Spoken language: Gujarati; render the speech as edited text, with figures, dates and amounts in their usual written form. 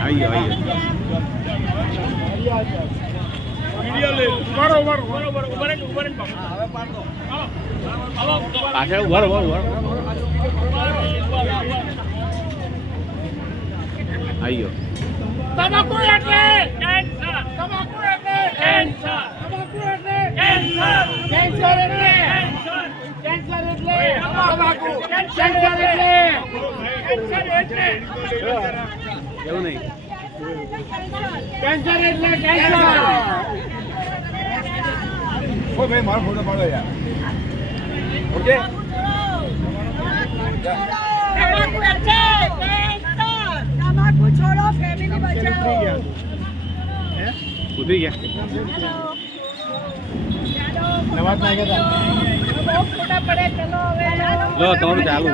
આયો વિડિયો લે બરોબર ઉભા રહે બાપા હવે પાડો હાલો પાછળ ઉભા આયો તમાકુ એટલે કેન્સર તમાકુ એટલે કેન્સર તમાકુ એટલે કેન્સર કેન્સર એટલે કેન્સર એટલે તમાકુ કેન્સર એટલે એવું નહીં કેન્સર એટલે કેન્સર ઓય ભાઈ મારો ફોટો પાડો યાર ઓકે તમાકુ એટલે કેન્સર તમાકુ છોડો ફેમિલી બચાવો ઉતરી ગયા નવાજ નાખ્યા હતા બહુ ફોટા પડે ચલો હવે લો તમારું ચાલુ